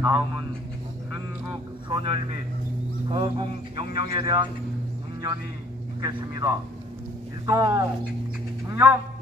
다음은 순국 선열 및 보국 영령에 대한 묵념이 있겠습니다. 일동 묵념.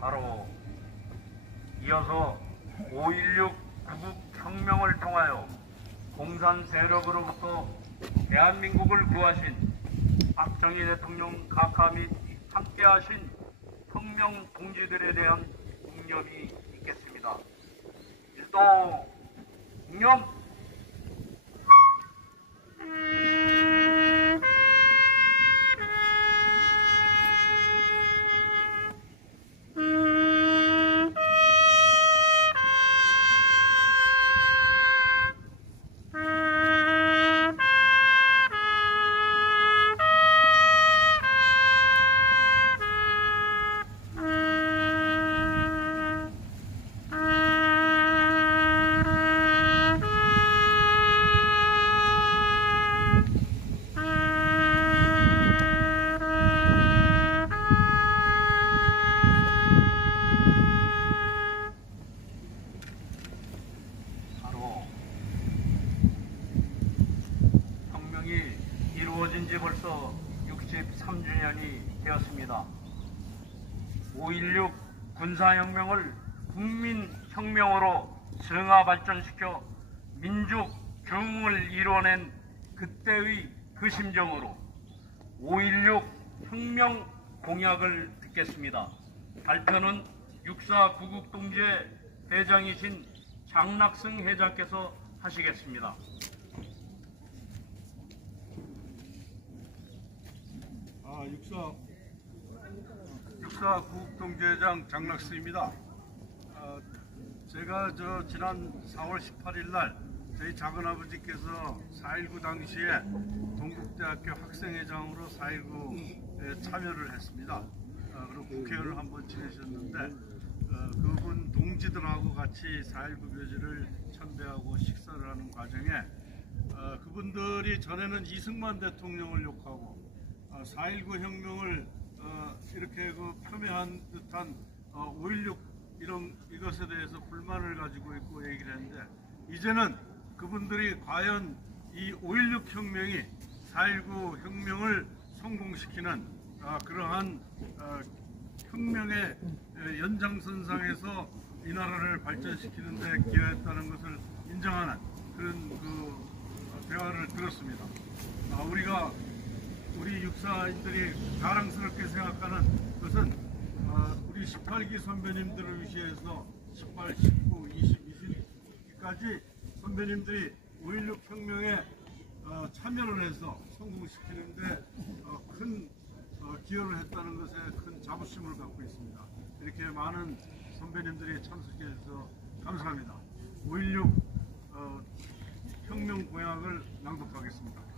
바로 이어서 5.16 구국혁명을 통하여 공산 세력으로부터 대한민국을 구하신 박정희 대통령 각하 및 함께하신 혁명 동지들에 대한 묵념이 있겠습니다. 일동 묵념. 이루어진 지 벌써 63주년이 되었습니다. 5.16 군사혁명을 국민혁명으로 승화 발전시켜 민족 중흥을 이뤄낸 그때의 그 심정으로 5.16 혁명 공약을 듣겠습니다. 발표는 육사 구국동지회 회장이신 장낙승 회장께서 하시겠습니다. 육사 구국동지회장 장낙승입니다. 제가 지난 4월 18일 날 저희 작은아버지께서 4.19 당시에 동국대학교 학생회장으로 4.19에 참여를 했습니다. 그리고 국회의원을 한번 지내셨는데 그분 동지들하고 같이 4.19 묘지를 참배하고 식사를 하는 과정에 그분들이 전에는 이승만 대통령을 욕하고 4.19 혁명을 이렇게 폄훼한 듯한 5.16 이것에 대해서 불만을 가지고 있고 얘기를 했는데, 이제는 그분들이 과연 이 5.16 혁명이 4.19 혁명을 성공시키는 그러한 혁명의 연장선상에서 이 나라를 발전시키는 데 기여했다는 것을 인정하는 그런 대화를 들었습니다. 우리 육사인들이 자랑스럽게 생각하는 것은 우리 18기 선배님들을 위시해서 18, 19, 20, 21기까지 선배님들이 5.16 혁명에 참여를 해서 성공시키는데 큰 기여를 했다는 것에 큰 자부심을 갖고 있습니다. 이렇게 많은 선배님들이 참석해 주셔서 감사합니다. 5.16 혁명 공약을 낭독하겠습니다.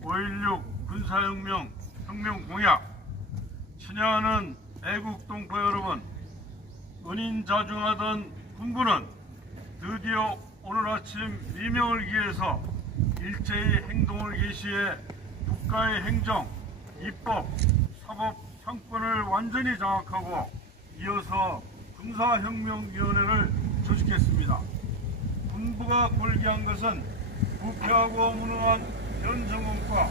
5.16 군사혁명 혁명 공약. 친애하는 애국 동포 여러분, 은인자중하던 군부는 드디어 오늘 아침 미명을 기해서 일제히 행동을 개시해 국가의 행정, 입법, 사법, 상권을 완전히 장악하고 이어서 군사혁명위원회를 조직했습니다. 군부가 골기한 것은 부패하고 무능한 현 정권과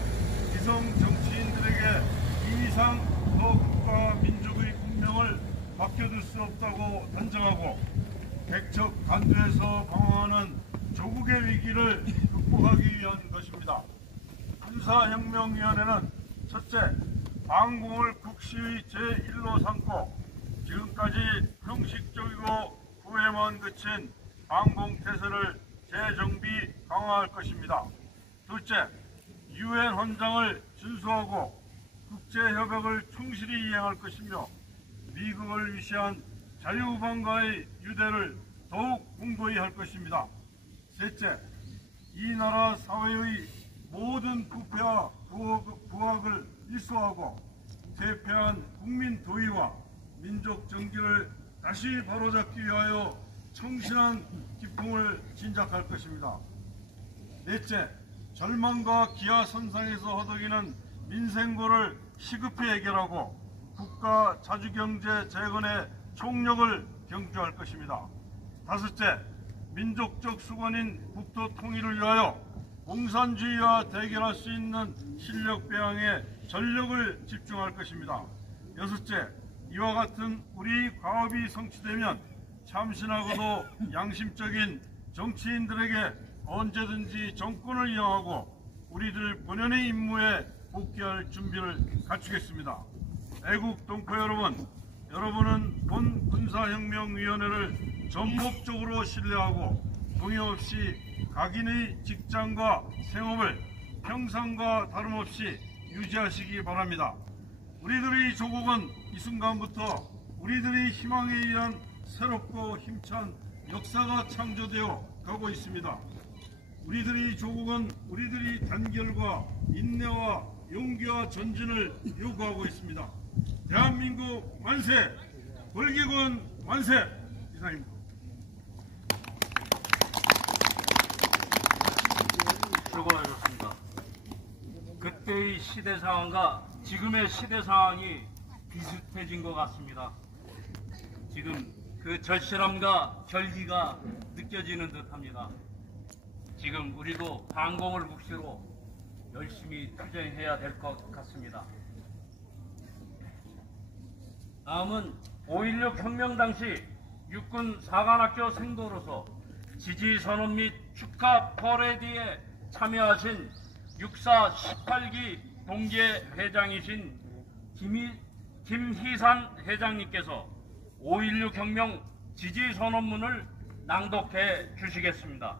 기성 정치인들에게 이 이상 더 국가 민족의 운명을 맡겨둘 수 없다고 단정하고 백척 간두에서 방황하는 조국의 위기를 극복하기 위한 것입니다. 군사혁명위원회는 첫째, 방공을 국시의 제1로 삼고 지금까지 형식적이고 후회만 그친 방공태세를 재정비 강화할 것입니다. 둘째, 유엔 헌장을 준수하고 국제협약을 충실히 이행할 것이며 미국을 위시한 자유방가의 유대를 더욱 공고히 할 것입니다. 셋째, 이 나라 사회의 모든 부패와 부악을 일소하고 퇴폐한 국민 도의와 민족 정기를 다시 바로잡기 위하여 청신한 기풍을 진작할 것입니다. 넷째, 절망과 기아선상에서 허덕이는 민생고를 시급히 해결하고 국가 자주경제 재건의 총력을 경주할 것입니다. 다섯째, 민족적 수건인 국토 통일을 위하여 공산주의와 대결할 수 있는 실력 배양에 전력을 집중할 것입니다. 여섯째, 이와 같은 우리 과업이 성취되면 참신하고도 양심적인 정치인들에게 언제든지 정권을 이양하고 우리들 본연의 임무에 복귀할 준비를 갖추겠습니다. 애국 동포 여러분, 여러분은 본 군사혁명위원회를 전폭적으로 신뢰하고 동의 없이 각인의 직장과 생업을 평상과 다름없이 유지하시기 바랍니다. 우리들의 조국은 이 순간부터 우리들의 희망에 의한 새롭고 힘찬 역사가 창조되어 가고 있습니다. 우리들의 조국은 우리들의 단결과 인내와 용기와 전진을 요구하고 있습니다. 대한민국 만세! 월계군 만세! 이상입니다. 수고하셨습니다. 그때의 시대 상황과 지금의 시대 상황이 비슷해진 것 같습니다. 지금 그 절실함과 결기가 느껴지는 듯합니다. 지금 우리도 방공을 묵시로 열심히 투쟁해야 될 것 같습니다. 다음은 5.16 혁명 당시 육군 사관학교 생도로서 지지선언 및 축하 퍼레이드에 참여하신 육사 18기 동계 회장이신 김희산 회장님께서 5.16 혁명 지지선언문을 낭독해 주시겠습니다.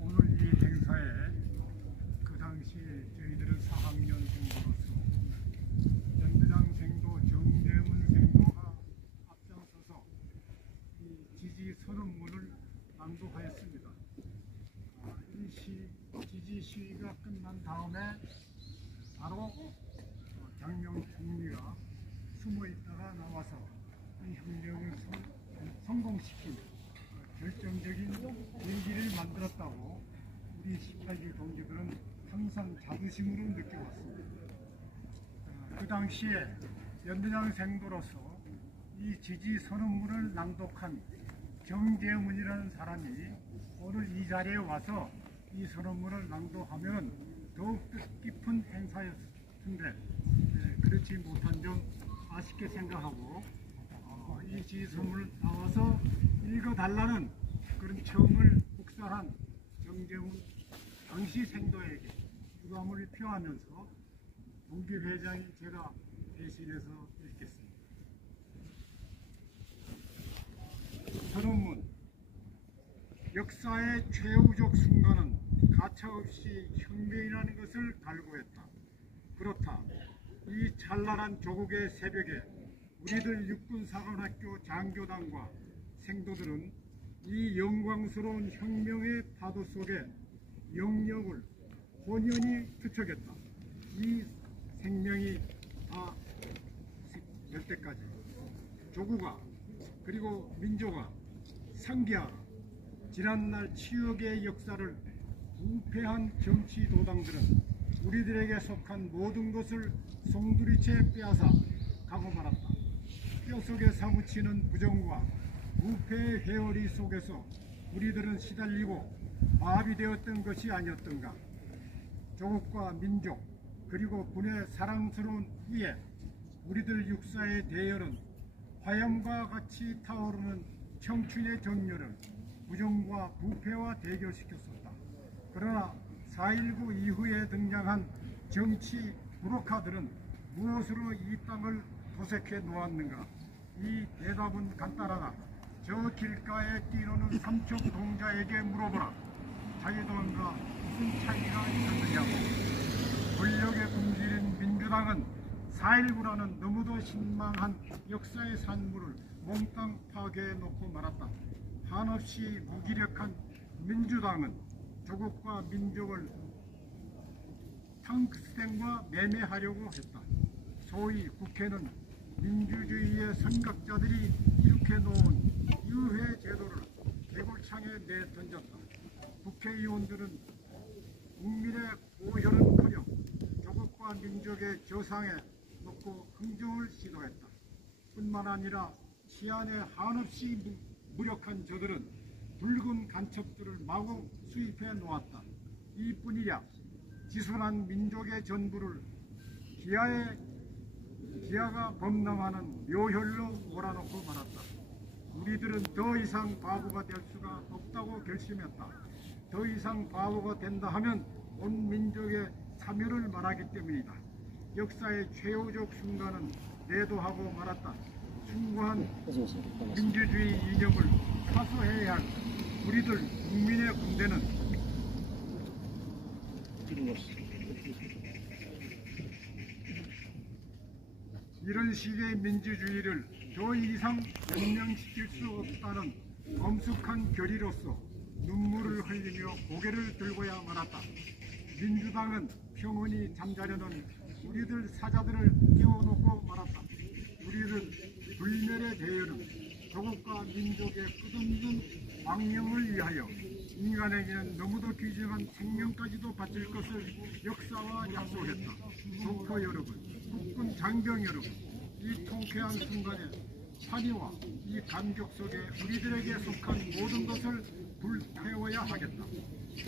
오늘 이 행사에 그 당시 저희들은 4학년생으로서 연대장생도 정대문생도가 앞장서서 이 지지선언문을 낭독하였습니다. 이 지지 시위가 끝난 다음에 바로 장명 총리가 숨어 있다가 나와서 이 혁명을 성공시킨 결정적인 계기를 만들었다고 우리 18기 동지들은 항상 자부심으로 느껴왔습니다. 그 당시에 연대장생도로서 이 지지선언문을 낭독한 정재문이라는 사람이 오늘 이 자리에 와서 이 선언문을 낭독하면 더욱 뜻깊은 행사였을 텐데 그렇지 못한 점 아쉽게 생각하고 이 지지선언문을 나와서 읽어달라는 그런 청을 복사한 정재문 당시 생도에게 유감을 표하면서 동기회장인 제가 대신해서 읽겠습니다. 선언문. 역사의 최후적 순간은 가차없이 혁명이라는 것을 갈구했다. 그렇다. 이 찬란한 조국의 새벽에 우리들 육군사관학교 장교단과 생도들은 이 영광스러운 혁명의 파도 속에 영역을 혼연히 투척했다. 이 생명이 다 될 때까지 조국아 그리고 민족아 상기하라. 지난날 치욕의 역사를 부패한 정치 도당들은 우리들에게 속한 모든 것을 송두리째 빼앗아 가고 말았다. 뼈속에 사무치는 부정과 부패의 회오리 속에서 우리들은 시달리고 마비되었던 것이 아니었던가. 조국과 민족 그리고 군의 사랑스러운 후에 우리들 육사의 대열은 화염과 같이 타오르는 청춘의 정열을 부정과 부패와 대결시켰었다. 그러나 4.19 이후에 등장한 정치 부로카들은 무엇으로 이 땅을 도색해 놓았는가? 이 대답은 간단하다. 저 길가에 뛰노는 삼척 동자에게 물어보라. 자기들과 무슨 차이가 있었느냐고. 권력에 굶주린 민주당은 4.19라는 너무도 신망한 역사의 산물을 몽땅 파괴해 놓고 말았다. 한없이 무기력한 민주당은 조국과 민족을 탕크스텐과 매매하려고 했다. 소위 국회는 민주주의의 선각자들이 일으켜 놓은 유해 제도를 개골창에 내던졌다. 국회의원들은 국민의 고혈은커녕 조국과 민족의 저상에 놓고 흥정을 시도했다. 뿐만 아니라 시안에 한없이 무력한 저들은 붉은 간첩들을 마구 수입해 놓았다. 이뿐이랴 지순한 민족의 전부를 기아가 범람하는 묘혈로 몰아놓고 말았다. 우리들은 더 이상 바보가 될 수가 없다고 결심했다. 더 이상 바보가 된다 하면 온 민족의 사멸을 말하기 때문이다. 역사의 최후적 순간은 내도하고 말았다. 숭고한 민주주의 이념을 사수해야 할 우리들 국민의 군대는 이런 식의 민주주의를 더 이상 연명시킬 수 없다는 엄숙한 결의로서 눈물을 흘리며 고개를 들고야 말았다. 민주당은 평온히 잠자려는 우리들 사자들을 깨워놓고 말았다. 우리들 불멸의 대열은 조국과 민족의 끝없는 망명을 위하여 인간에게는 너무도 귀중한 생명까지도 바칠 것을 역사와 약속했다. 동포 여러분, 국군 장병 여러분, 이 통쾌한 순간에 찬이와 이 감격 속에 우리들에게 속한 모든 것을 불태워야 하겠다.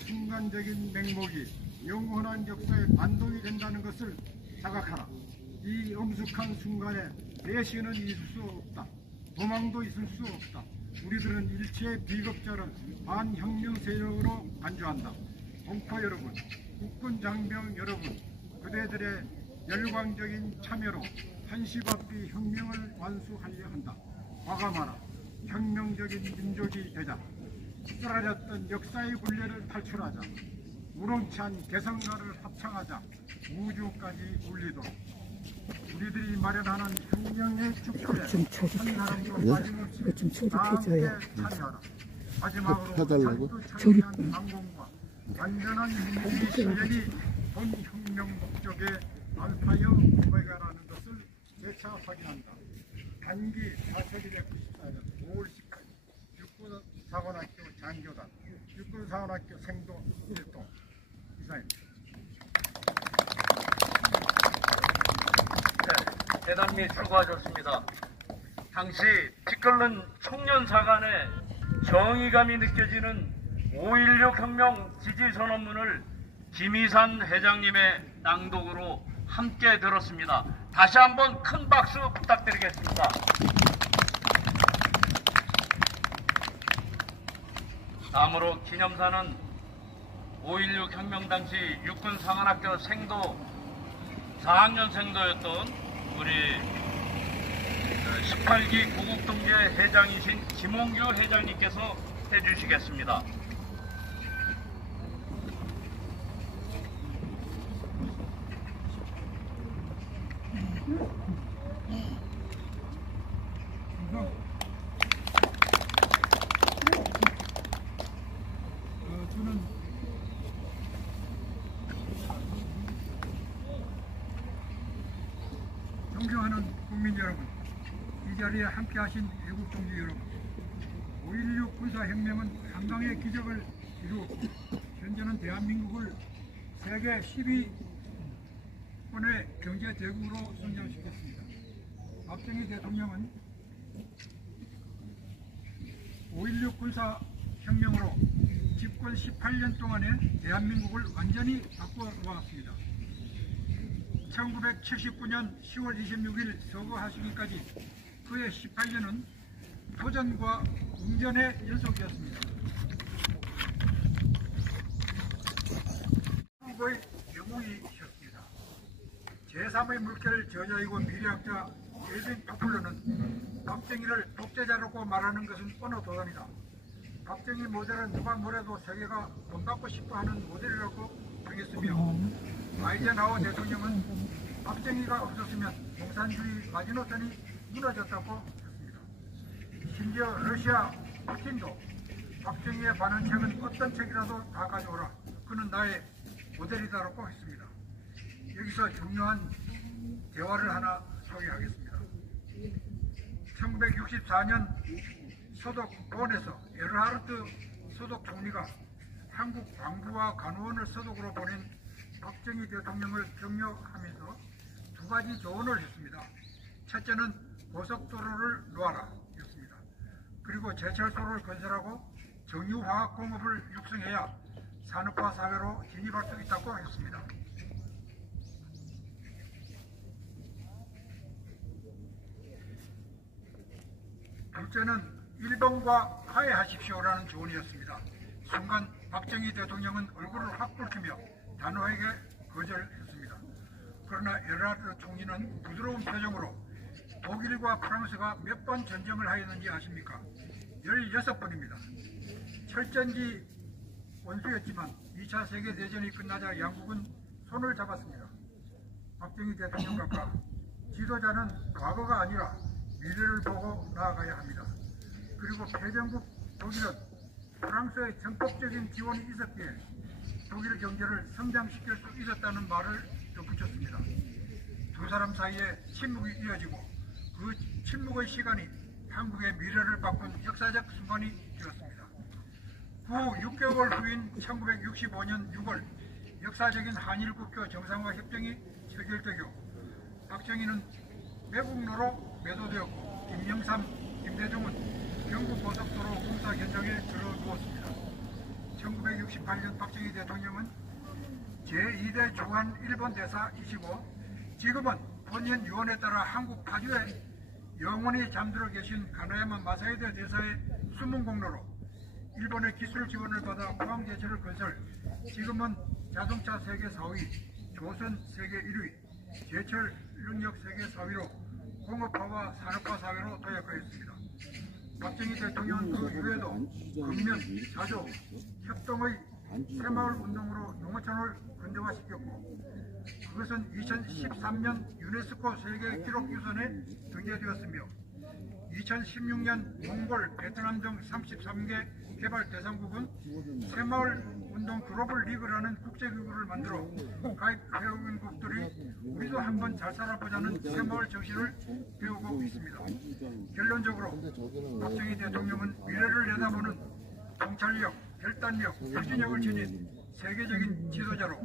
순간적인 맹목이 영원한 역사의 반동이 된다는 것을 자각하라. 이 엄숙한 순간에 배신은 있을 수 없다. 도망도 있을 수 없다. 우리들은 일체의 비겁자를 반혁명 세력으로 간주한다. 동포 여러분, 국군 장병 여러분, 그대들의 열광적인 참여로 한시바삐 혁명을 완수하려 한다. 과감하라. 혁명적인 민족이 되자. 쓰라렸던 역사의 굴레를 탈출하자. 우렁찬 개성가를 합창하자. 우주까지 울리도록. 우리들이 마련하는 혁명의 축소에 한 사람도 빠짐없이 다 함께 참여하라. 마지막으로 철저한 강공과 완전한 민주주의 실력이 본 혁명 목적의 알파여 오메가라는 것을 재차 확인한다. 단기 4194년 5월 10일 육군사관학교 장교단 육군사관학교 생도 1동 이사입니다. 대단히 수고하셨습니다. 당시 티끌는 청년사관의 정의감이 느껴지는 5.16 혁명 지지선언문을 김희산 회장님의 낭독으로 함께 들었습니다. 다시 한번 큰 박수 부탁드리겠습니다. 다음으로 기념사는 5.16 혁명 당시 육군사관학교 생도 4학년 생도였던 우리 18기 구국동계 회장이신 김홍규 회장님께서 해주시겠습니다. 저는 존경하는 국민 여러분, 이 자리에 함께하신 애국 동지 여러분, 5.16 군사혁명은 한강의 기적을 이루었고 현재 완전한 대한민국을 세계 10위권의 경제 대국으로 성장시켰습니다. 박정희 대통령은 5.16 군사혁명으로 집권 18년 동안에 대한민국을 완전히 바꾸어 놓았습니다. 1979년 10월 26일 서거하시기까지 그의 18년은 도전과 웅전의 연속이었습니다. 한국의 영웅이셨습니다. 제3의 물결 저자이고 미래학자 에드윈 토플러는 박정희를 독재자라고 말하는 것은 어느 도단이다. 박정희 모델은 누가 뭐래도 세계가 본받고 싶어하는 모델이라고 정했으며 아이젠하워 대통령은 박정희가 없었으면 공산주의 마지노선이 무너졌다고 했습니다. 심지어 러시아 푸틴도 박정희에 관한 책은 어떤 책이라도 다 가져오라. 그는 나의 모델이다라고 했습니다. 여기서 중요한 대화를 하나 소개하겠습니다. 1964년 소독 본에서 에르하르트 소독 총리가 한국 광부와 간호원을 소독으로 보낸 박정희 대통령을 격려하면서 두 가지 조언을 했습니다. 첫째는 고속도로를 놓아라 였습니다. 그리고 제철소를 건설하고 정유화학공업을 육성해야 산업화 사회로 진입할 수 있다고 했습니다. 둘째는 일본과 화해하십시오라는 조언이었습니다. 순간 박정희 대통령은 얼굴을 확 붉히며 단호하게 거절했습니다. 그러나 에르하르트 총리는 부드러운 표정으로 독일과 프랑스가 몇 번 전쟁을 하였는지 아십니까? 16번입니다. 철전지 원수였지만 2차 세계대전이 끝나자 양국은 손을 잡았습니다. 박정희 대통령과 지도자는 과거가 아니라 미래를 보고 나아가야 합니다. 그리고 패전국 독일은 프랑스의 전폭적인 지원이 있었기에 독일 경제를 성장시킬 수 있었다는 말을 덧붙였습니다. 두 사람 사이에 침묵이 이어지고 그 침묵의 시간이 한국의 미래를 바꾼 역사적 순간이 되었습니다. 후 6개월 후인 1965년 6월 역사적인 한일 국교 정상화 협정이 체결되고 박정희는 매국노로 매도되었고 김영삼, 김대중은 경부고속도로 공사 현장에 들어누웠습니다. 1968년 박정희 대통령은 제2대 주한 일본 대사이시고 지금은 본연 유언에 따라 한국 파주에 영원히 잠들어 계신 가나야마 마사히데 대사의 숨은 공로로 일본의 기술 지원을 받아 포항제철을 건설, 지금은 자동차 세계 4위, 조선 세계 1위, 제철 능력 세계 4위로 공업화와 산업화 사회로 도약하였습니다. 박정희 대통령은 그 이후에도 근면, 자조, 협동의 새마을 운동으로 농어촌을 근대화시켰고 그것은 2013년 유네스코 세계 기록유산에 등재되었으며 2016년 몽골, 베트남 등 33개 개발 대상국은 새마을 운동 글로벌 리그라는 국제기구를 만들어 가입 회원국들이 우리도 한번 잘 살아보자는 새마을 정신을 배우고 있습니다. 결론적으로 박정희 대통령은 미래를 내다보는 통찰력, 결단력, 추진력을 지닌 세계적인 지도자로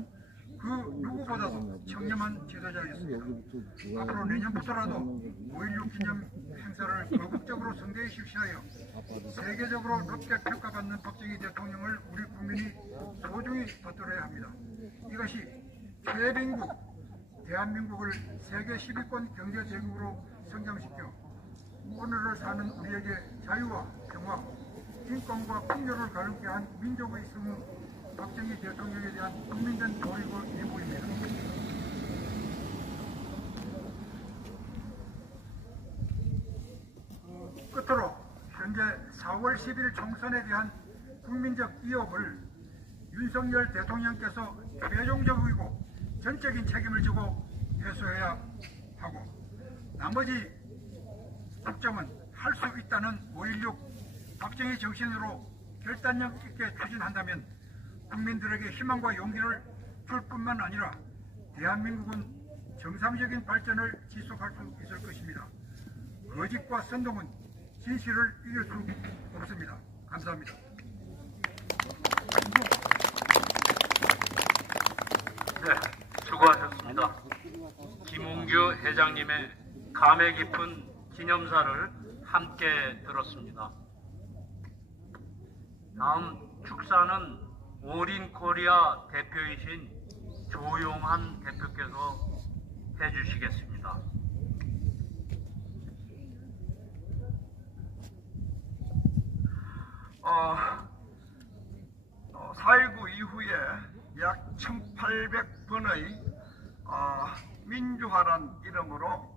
그 누구보다도 청렴한 지도자였습니다. 앞으로 내년부터라도 5.16 기념 행사를 거국적으로 성대히 실시하여 세계적으로 높게 평가받는 박정희 대통령을 우리 국민이 소중히 받들어야 합니다. 이것이 최빈국 대한민국을 세계 10위권 경제대국으로 성장시켜 오늘을 사는 우리에게 자유와 평화, 인권과 풍요를 가르게 한 민족의 승우 박정희 대통령에 대한 국민된 도리고 예보입니다. 끝으로 현재 4월 10일 총선에 대한 국민적 의혹을 윤석열 대통령께서 최종적이고 전적인 책임을 지고 해소해야 하고 나머지 국정은 할 수 있다는 5.16 박정희 정신으로 결단력 있게 추진한다면 국민들에게 희망과 용기를 줄 뿐만 아니라 대한민국은 정상적인 발전을 지속할 수 있을 것입니다. 거짓과 선동은 진실을 이길 수 없습니다. 감사합니다. 네, 수고하셨습니다. 김웅규 회장님의 감회 깊은 기념사를 함께 들었습니다. 다음 축사는 올인코리아 대표이신 조용한 대표께서 해주시겠습니다. 4.19 이후에 약 1800번의 민주화란 이름으로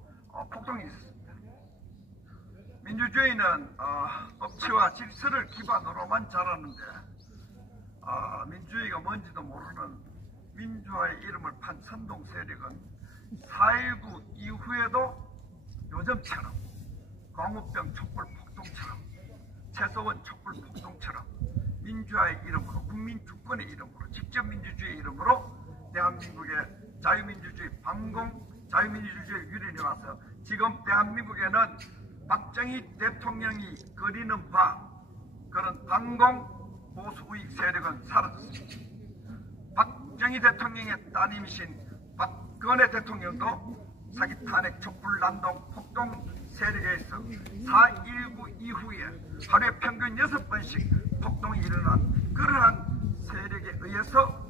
폭동이 있었습니다. 민주주의는 법치와 질서를 기반으로만 자라는데 민주주의가 뭔지도 모르는 민주화의 이름을 판 선동 세력은 4.19 이후에도 요즘처럼 광우병 촛불 폭동처럼 최소원 촛불 폭동처럼 민주화의 이름으로 국민주권의 이름으로 직접민주주의의 이름으로 대한민국의 자유민주주의 반공 자유민주주의 유린이 와서 지금 대한민국에는 박정희 대통령이 그리는 바 그런 반공 보수우익 세력은 사라졌습니다. 박정희 대통령의 따님이신 박근혜 대통령도 사기 탄핵 촛불 난동 폭동 세력에 있어 4.19 이후에 하루에 평균 6번씩 폭동이 일어난 그러한 세력에 의해서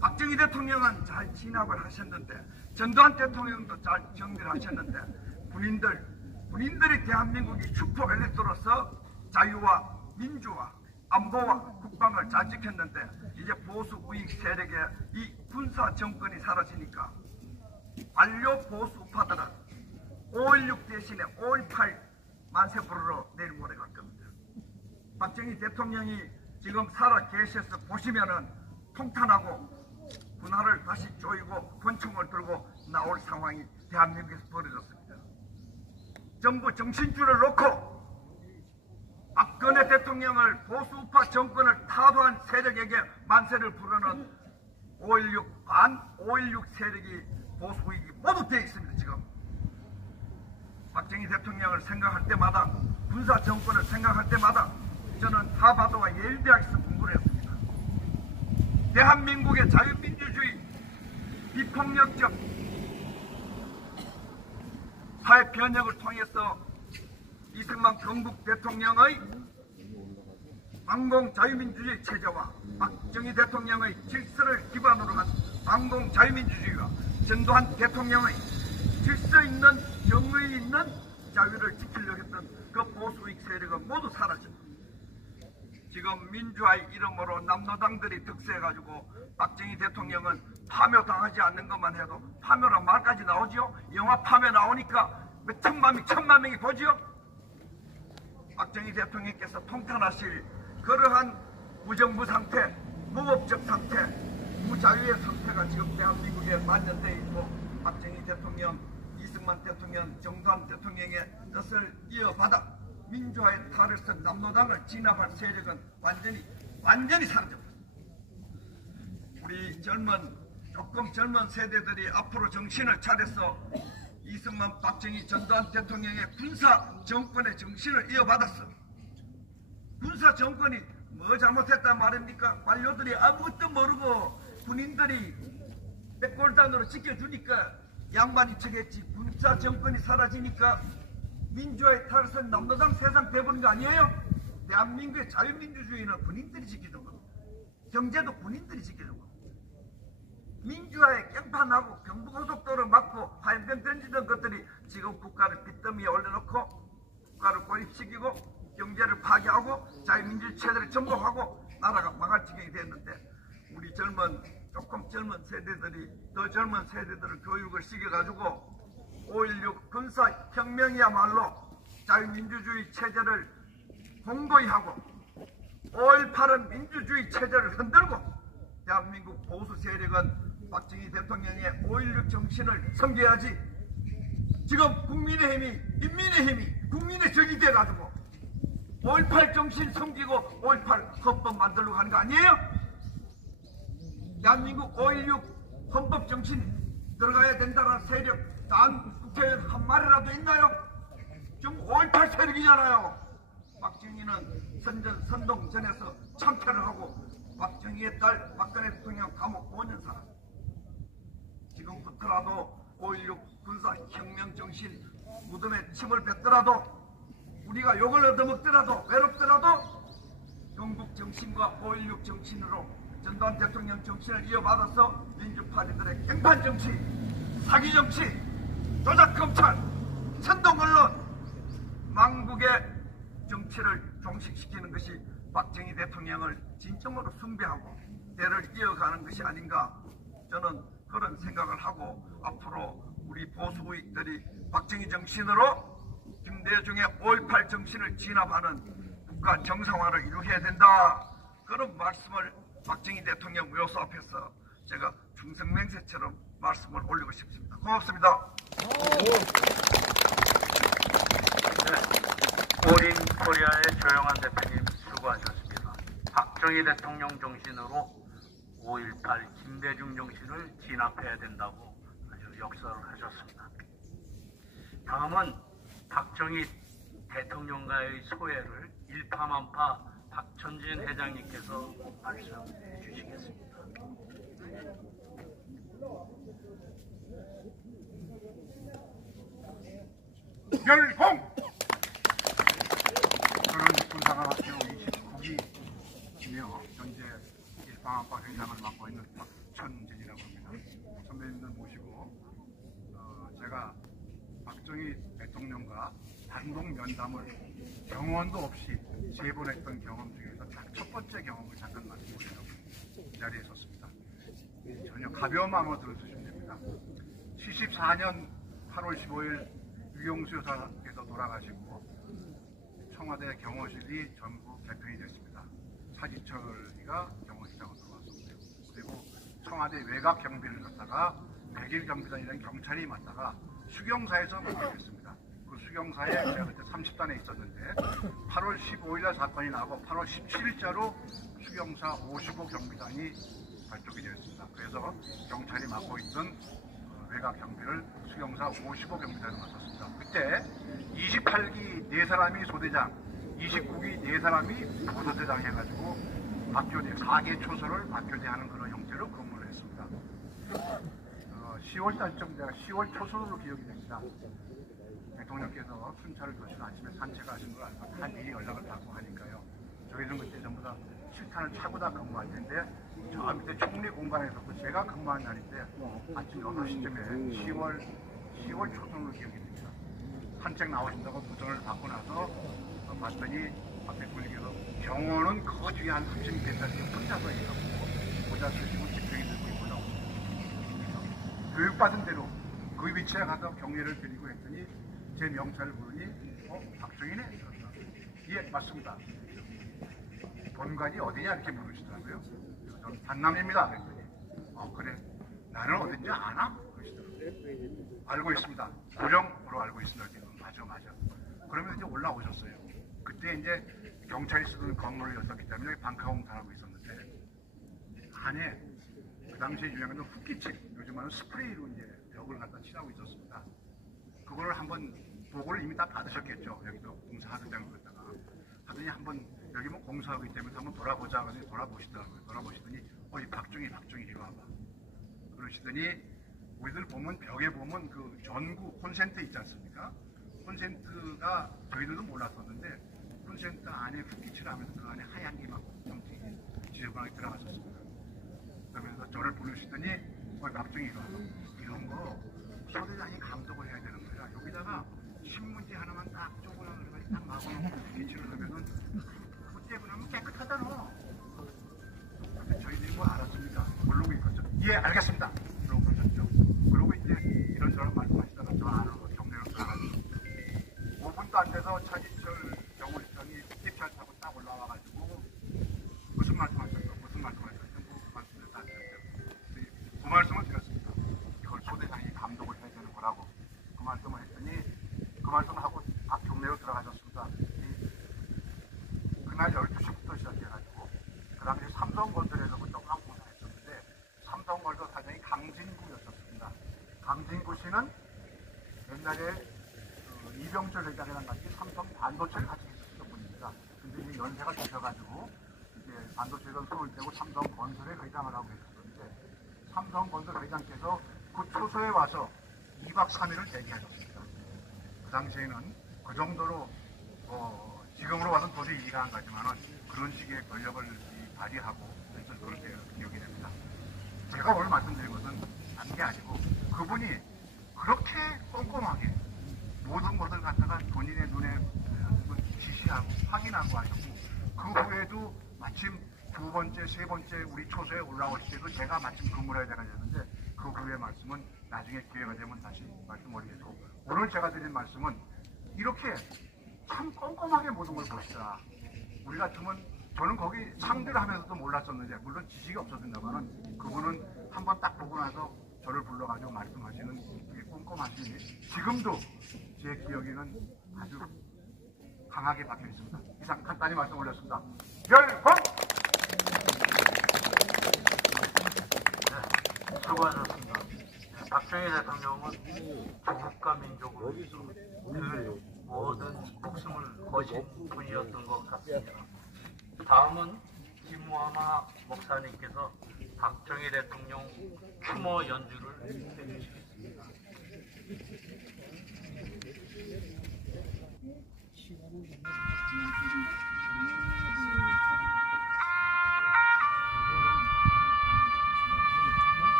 박정희 대통령은 잘 진압을 하셨는데 전두환 대통령도 잘 정리를 하셨는데 군인들이 대한민국이 슈퍼 엘리트로서 자유와 민주와 안보와 국방을 잘 지켰는데 이제 보수 우익 세력의 이 군사 정권이 사라지니까 관료 보수 우파들은 5.16 대신에 5.18 만세 부르러 내일 모레 갈 겁니다. 박정희 대통령이 지금 살아 계셔서 보시면은 통탄하고 군화를 다시 조이고 권총을 들고 나올 상황이 대한민국에서 벌어졌습니다. 정부 정신줄을 놓고 박근혜 대통령을 보수우파 정권을 타도한 세력에게 만세를 부르는 5.16 반 5.16 세력이 보수우익이 모두 되어 있습니다. 지금 박정희 대통령을 생각할 때마다 군사 정권을 생각할 때마다 저는 하버드와 예일대학에서 공부를 했습니다. 대한민국의 자유민주주의 비폭력적 사회 변혁을 통해서 이승만 건국 대통령의 반공 자유민주주의 체제와 박정희 대통령의 질서를 기반으로 한 반공 자유민주주의와 전두환 대통령의 질서 있는 정의 있는 자유를 지키려고 했던 그 보수익 세력은 모두 사라집니다. 지금 민주화의 이름으로 남노당들이 득세해가지고 박정희 대통령은 파묘당하지 않는 것만 해도 파묘란 말까지 나오지요. 영화 파묘 나오니까 몇 천만 명이 보지요. 박정희 대통령께서 통탄하실 그러한 무정부 상태, 무법적 상태, 무자유의 상태가 지금 대한민국에 만연되어 있고 박정희 대통령, 이승만 대통령, 정두환 대통령의 뜻을 이어받아 민주화의 탈을 쓴 남노당을 진압할 세력은 완전히 사라져버렸습니다. 우리 조금 젊은 세대들이 앞으로 정신을 차려서 이승만, 박정희, 전두환 대통령의 군사 정권의 정신을 이어받았어. 군사 정권이 뭐 잘못했단 말입니까? 관료들이 아무것도 모르고 군인들이 백골단으로 지켜주니까 양반이 척했지. 군사 정권이 사라지니까 민주화의 탈을 쓴 남노당 세상 돼버린 거 아니에요? 대한민국의 자유민주주의는 군인들이 지키는 겁니다. 경제도 군인들이 지키는 겁니다. 민주화에 깽판하고 경부고속도로 막고 화염병 던지던 것들이 지금 국가를 빚더미에 올려놓고 국가를 고립시키고 경제를 파괴하고 자유민주주의 체제를 전복하고 나라가 망할 지경이 됐는데 우리 조금 젊은 세대들이 더 젊은 세대들을 교육을 시켜가지고 5.16 군사혁명이야말로 자유민주주의 체제를 공고히 하고 5.18은 민주주의 체제를 흔들고 대한민국 보수 세력은 박정희 대통령의 5.16 정신을 섬겨야지. 지금 국민의 힘이 국민의 적이 돼가지고 5.18 정신 섬기고 5.18 헌법 만들려고 하는 거 아니에요? 대한민국 5.16 헌법 정신 들어가야 된다는 세력 단 국회의원 한 마리라도 있나요? 지금 5.18 세력이잖아요. 박정희는 선동전에서 참패를 하고 박정희의 딸 박근혜 대통령 감옥 5년 살았습니다. 죽더라도 5.16 군사혁명 정신 무덤에 침을 뱉더라도 우리가 욕을 얻어먹더라도 외롭더라도 경북 정신과 5.16 정신으로 전두환 대통령 정신을 이어받아서 민주파리들의 갱판 정치, 사기 정치, 조작 검찰, 선동 언론, 망국의 정치를 종식시키는 것이 박정희 대통령을 진정으로 숭배하고 대를 이어가는 것이 아닌가, 저는 그런 생각을 하고 앞으로 우리 보수 우익들이 박정희 정신으로 김대중의 5.18 정신을 진압하는 국가 정상화를 이루어야 된다, 그런 말씀을 박정희 대통령 묘소 앞에서 제가 중성맹세처럼 말씀을 올리고 싶습니다. 고맙습니다. 올인 코리아의 조영한 대표님 수고하셨습니다. 박정희 대통령 정신으로 5.18 김대중 정신을 진압해야 된다고 아주 역설을 하셨습니다. 다음은 박정희 대통령과의 소회를 일파만파 박천진 회장님께서 말씀해 주시겠습니다. 멸공! 저는 군사과학교 29기이며 현재 일방학과 회장을 맡고 있는 박천진이라고 합니다. 선배님들 모시고 제가 박정희 대통령과 단독 면담을 경험도 없이 재본했던 경험 중에서 딱 첫 번째 경험을 잠깐 말씀드리려고 이 자리에 섰습니다. 전혀 가벼운 마음으로 들어주시면 됩니다. 74년 8월 15일 유경수 여사께서 돌아가시고 청와대 경호실이 전부 개편이 됐습니다. 차지철이가 경호실장으로 들어왔었고요. 그리고 청와대 외곽 경비를 갖다가 100일 경비단이라는 경찰이 맡다가 수경사에서 맡게 됐습니다. 그 수경사에 제가 그때 30단에 있었는데 8월 15일날 사건이 나고 8월 17일자로 수경사 55 경비단이 발족이 되었습니다. 그래서 경찰이 맡고 있던 외곽 경비를 수경사 55 경비단으로 맡았습니다. 그때 28기 4사람이 소대장, 29기 4사람이 부소대장 해가지고 박교대 4개 초소를 박교대하는 그런 형태로 근무를 했습니다. 10월달쯤 제가 10월 초순으로 기억이 됩니다. 대통령께서 순찰을 도시는 아침에 산책하신 걸 알고 다 미리 연락을 받고 하니까요. 저희는 그때 전부 다 실탄을 차고 다 근무할 텐데 저 밑에 총리 공간에서 제가 근무한 날인데 아침 6시쯤에 10월 초순으로 기억이 됩니다. 산책 나오신다고 무전을 받고 나서 봤더니 박 대통령께서 경호는 그 뒤에 한 30m짜리 혼자서 있었고 모자 쓰시고 집중이 들고 있고 교육받은 대로 그 위치에 가서 경례를 드리고 했더니 제 명찰을 부르니 박정희네? 예 맞습니다. 본관이 어디냐 이렇게 물으시더라고요. 그래서 저는 단남입니다. 그랬더니 그래 나는 어딘지 아나? 그러시더라고요. 알고 있습니다. 고정으로 알고 있습니다. 맞아. 그러면 이제 올라오셨어요. 그때 이제 경찰이 쓰던 건물이었기 때문에 방카공 당하고 있었는데 안에 그 당시에 유명한 붓기침, 요즘은 스프레이로 이제 벽을 갖다 칠하고 있었습니다. 그걸 한번 보고를 이미 다 받으셨겠죠. 여기도 공사하던 거다가 하더니 한번 여기 뭐 공사하기 때문에 한번 돌아보자. 그래서 돌아보시더라고요. 돌아보시더니 이 박정희 이리 와봐. 그러시더니 우리들 보면 벽에 보면 그 전구 콘센트 있지 않습니까? 콘센트가 저희들도 몰랐었는데 콘센트 안에 붓기칠을 하면서 그 안에 하얀 게 막 엄청 지저분하게 들어갔었습니다. 그러면서 저를 부르시더니 박정희 이런 거 소대장이 감독을 해야 되는 거야. 여기다가 신문지 하나만 딱 쪼그라서 딱 막아놓고 붓기칠을 하면은 그때고 나면 깨끗하잖아. 근데 저희들이 뭐 알았습니까? 모르고 있었죠. 예 알겠습니다. 그러고 그러셨죠. 그러고 이제 이런저런 말씀하시다가 저 안으로 경례로 들어가지고 5분도 안 돼서 차지철 경호실장이 흡기차 타고 딱 올라와가지고 무슨 말씀하셨죠? 그 말씀을 다 드렸죠. 그 말씀을 드렸습니다. 이걸 소대장이 감독을 해야 되는 거라고 그 말씀을 했더니 그 말씀하고 박 경례로 들어가셨습니다. 그날 12시부터 시작해가지고 그 당시 삼성건설에서 조그만 공사했었는데 삼성건설 사장이 강진구였었습니다. 강진구 씨는 옛날에 이병철 회장이랑 같이 삼성 반도체를 같이 있었던 분입니다. 근데 이제 연세가 드셔가지고 이제 반도체에서 손을 떼고 삼성건설의 회장을 하고 계셨는데 삼성건설 회장께서 그 초소에 와서 2박 3일을 대기하셨습니다. 그 당시에는 그 정도로 지금으로 봐서는 도저히 이해가 안 가지만은 그런 식의 권력을 발휘하고 그래서 그렇게 기억이 됩니다. 제가 오늘 말씀드린 것은 다른 게 아니고 그분이 그렇게 꼼꼼하게 모든 것을 갖다가 본인의 눈에 지시하고 확인하고 하셨고 그 후에도 마침 두 번째, 세 번째 우리 초소에 올라오실 때도 제가 마침 근무를 해야 되는데 그 후의 말씀은 나중에 기회가 되면 다시 말씀드리겠고 오늘 제가 드린 말씀은 이렇게 참 꼼꼼하게 모든 걸 보시다. 우리 같으면 저는 거기 상대를 하면서도 몰랐었는데 물론 지식이 없었습니다만은 그분은 한번 딱 보고 나서 저를 불러가지고 말씀하시는 그게 꼼꼼하시니 지금도 제 기억에는 아주 강하게 박혀 있습니다. 이상 간단히 말씀 올렸습니다. 열광! 네, 수고하셨습니다. 네, 박정희 대통령은 조국과 민족을 위해서 늘 모든 목숨을 거신 분이었던 것 같습니다. 다음은 김무하마 목사님께서 박정희 대통령 추모 연주를 해주시겠습니다.